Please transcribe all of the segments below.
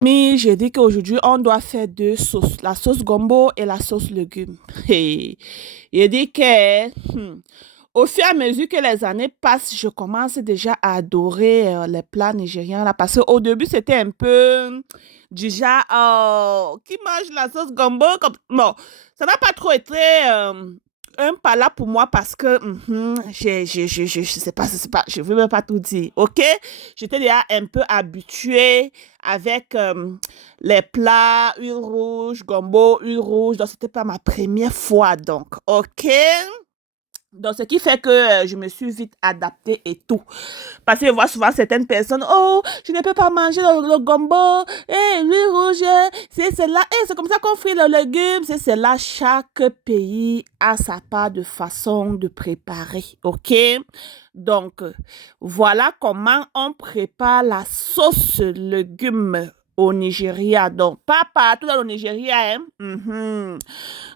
Mais j'ai dit qu'aujourd'hui, on doit faire deux sauces, la sauce gombo et la sauce légumes. Et j'ai dit que, au fur et à mesure que les années passent, je commence déjà à adorer les plats nigérians là, parce qu'au début, c'était un peu du genre, oh, qui mange la sauce gombo comme... Bon, ça n'a pas trop été un plat pour moi parce que je sais pas, je veux même pas tout dire, ok? J'étais déjà un peu habituée avec les plats, huile rouge, gombo, huile rouge. Donc, c'était pas ma première fois, donc, OK? Donc, ce qui fait que je me suis vite adaptée et tout. Parce que je vois souvent certaines personnes, oh, je ne peux pas manger le gombo, et l'huile rouge, c'est celle-là, et c'est comme ça qu'on fait le légume, c'est celle-là. Chaque pays a sa part de façon de préparer, OK? Donc, voilà comment on prépare la sauce légumes au Nigeria. Donc, pas partout dans le Nigeria, hein?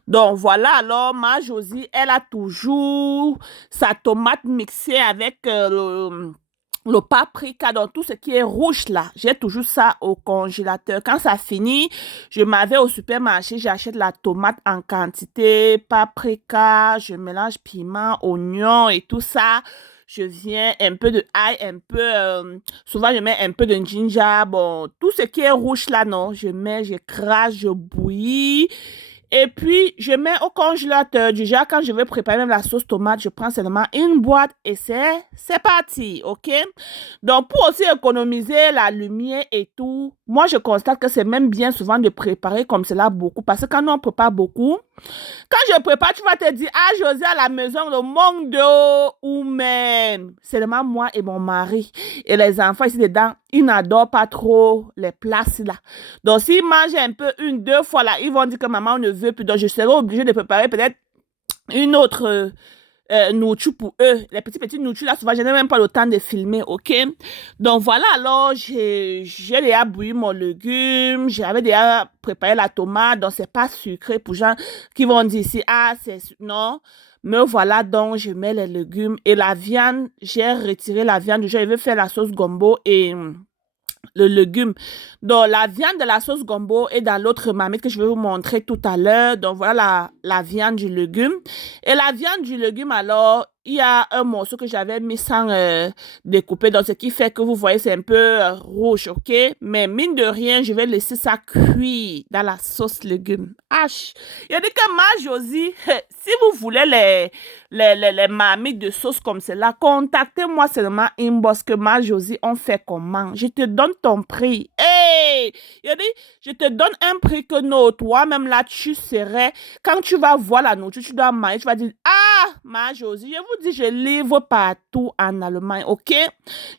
Donc, voilà, alors, ma Josie, elle a toujours sa tomate mixée avec le paprika, donc tout ce qui est rouge là. J'ai toujours ça au congélateur. Quand ça finit, je m'en vais au supermarché, j'achète la tomate en quantité, paprika, je mélange piment, oignon et tout ça. Je viens un peu de ail, un peu, souvent je mets un peu de ginger, bon, tout ce qui est rouge là, non, je mets, je crache, je bouillis. Et puis, je mets au congélateur. Du genre, quand je vais préparer même la sauce tomate, je prends seulement une boîte et c'est parti, OK? Donc, pour aussi économiser la lumière et tout, moi, je constate que c'est même bien souvent de préparer comme cela beaucoup. Parce que quand on prépare beaucoup, quand je prépare, tu vas te dire, ah, José, à la maison, le manque d'eau, ou même seulement moi et mon mari. Et les enfants ici dedans, ils n'adorent pas trop les plats là. Donc, s'ils mangent un peu une, deux fois là, ils vont dire que maman ne veut plus. Donc, je serai obligée de préparer peut-être une autre nourriture pour eux. Les petits nourritures là, souvent, je n'ai même pas le temps de filmer, ok? Donc, voilà, alors, j'ai déjà bouilli mon légume, j'avais déjà préparé la tomate, donc c'est pas sucré pour gens qui vont dire ici, ah, non. Mais voilà, donc, je mets les légumes et la viande, j'ai retiré la viande, je vais faire la sauce gombo et le légume. Donc, la viande de la sauce gombo est dans l'autre marmite que je vais vous montrer tout à l'heure. Donc, voilà la viande du légume. Et la viande du légume, alors, il y a un morceau que j'avais mis sans découper. Donc, ce qui fait que vous voyez, c'est un peu rouge, OK? Mais mine de rien, je vais laisser ça cuire dans la sauce légume. H. Il y a dit que ma Josie, si vous voulez les marmites de sauce comme cela, contactez-moi seulement inbox que ma Josie, on fait comment? Je te donne ton prix. Hey! Il a dit, je te donne un prix que non, toi-même là, tu serais, quand tu vas voir la nourriture, tu dois manger, tu vas dire, ah, ma Josie, je vous dis, je livre partout en Allemagne, ok?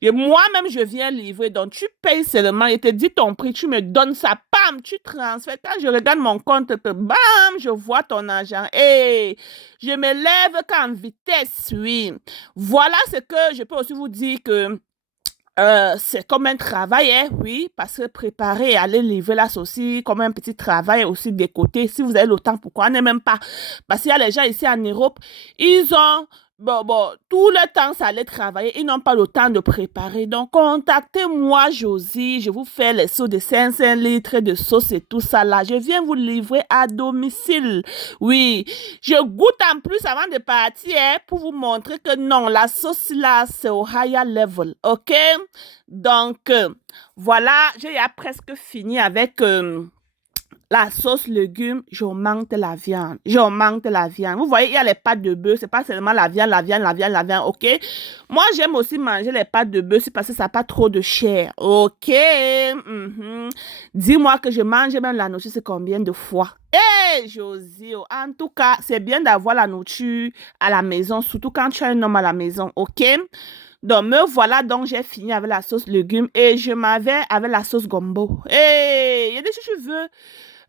Et moi-même, je viens livrer, donc tu payes seulement, et te dis ton prix, tu me donnes ça, bam, tu transfères. Quand je regarde mon compte, bam, je vois ton argent. Hey! Je me lève qu'en vitesse, oui. Voilà ce que je peux aussi vous dire que c'est comme un travail, hein, oui, parce que préparer et aller livrer la sauce, comme un petit travail aussi des côtés. Si vous avez le temps, pourquoi on n'est même pas? Parce qu'il y a les gens ici en Europe, ils ont tout le temps, ça allait travailler. Ils n'ont pas le temps de préparer. Donc, contactez-moi, Josie. Je vous fais les sauces de 500 litres de sauce et tout ça là. Je viens vous livrer à domicile. Oui, je goûte en plus avant de partir hein, pour vous montrer que non, la sauce là, c'est au higher level. OK? Donc, voilà, j'ai presque fini avec la sauce légumes, je manque de la viande. Je manque de la viande. Vous voyez, il y a les pâtes de bœuf. C'est pas seulement la viande, la viande, la viande, la viande. OK? Moi, j'aime aussi manger les pâtes de bœuf. C'est parce que ça n'a pas trop de chair. OK? Dis-moi que je mange même la nourriture, c'est combien de fois? Hé, Josie, oh, en tout cas, c'est bien d'avoir la nourriture à la maison, surtout quand tu as un homme à la maison. OK? Donc, me voilà, donc j'ai fini avec la sauce légumes et je m'en vais avec la sauce gombo. Hé, il y a des choses que tu veux.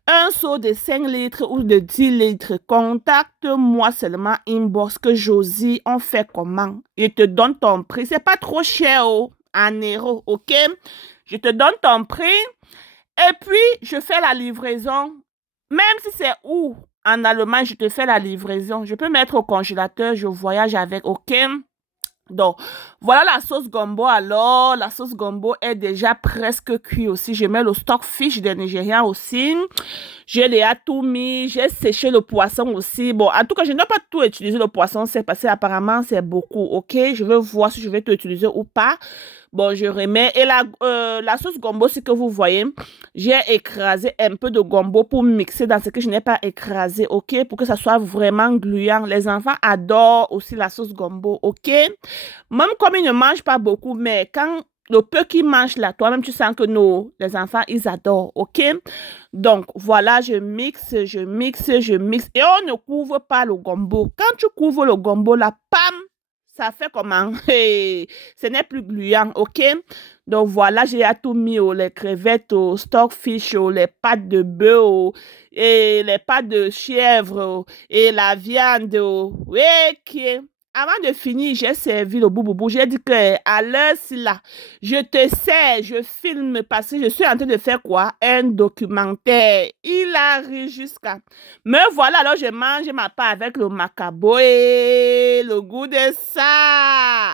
Un seau de 5 litres ou de 10 litres, contacte-moi seulement inbox que Josie, on fait comment? Je te donne ton prix. C'est pas trop cher oh, en euros, ok? Je te donne ton prix et puis je fais la livraison. Même si c'est où? En Allemagne, je te fais la livraison. Je peux mettre au congélateur, je voyage avec, ok? Donc, voilà la sauce gombo. Alors, la sauce gombo est déjà presque cuite aussi. Je mets le stockfish des Nigérians aussi. J'ai déjà tout mis. J'ai séché le poisson aussi. Bon, en tout cas, je n'ai pas tout utilisé le poisson. C'est parce qu'apparemment, c'est beaucoup. OK? Je veux voir si je vais tout utiliser ou pas. Bon, je remets. Et la sauce gombo, ce que vous voyez, j'ai écrasé un peu de gombo pour mixer dans ce que je n'ai pas écrasé. OK? Pour que ça soit vraiment gluant. Les enfants adorent aussi la sauce gombo. OK? Même comme ils ne mangent pas beaucoup, mais quand le peu qu'ils mangent là, toi-même, tu sens que les enfants, ils adorent, OK? Donc, voilà, je mixe, je mixe, je mixe. Et on ne couvre pas le gombo. Quand tu couvres le gombo, là, pam, ça fait comment? Hey, ce n'est plus gluant, OK? Donc, voilà, j'ai tout mis, les crevettes, au stockfish, les pâtes de bœuf, et les pâtes de chèvre, et la viande, oui, OK. Avant de finir, j'ai servi le bouboubou. J'ai dit que à l'heure là, je te sais, je filme parce que je suis en train de faire quoi? Un documentaire. Il arrive jusqu'à. Me voilà, alors je mange ma part avec le macabo et le goût de ça.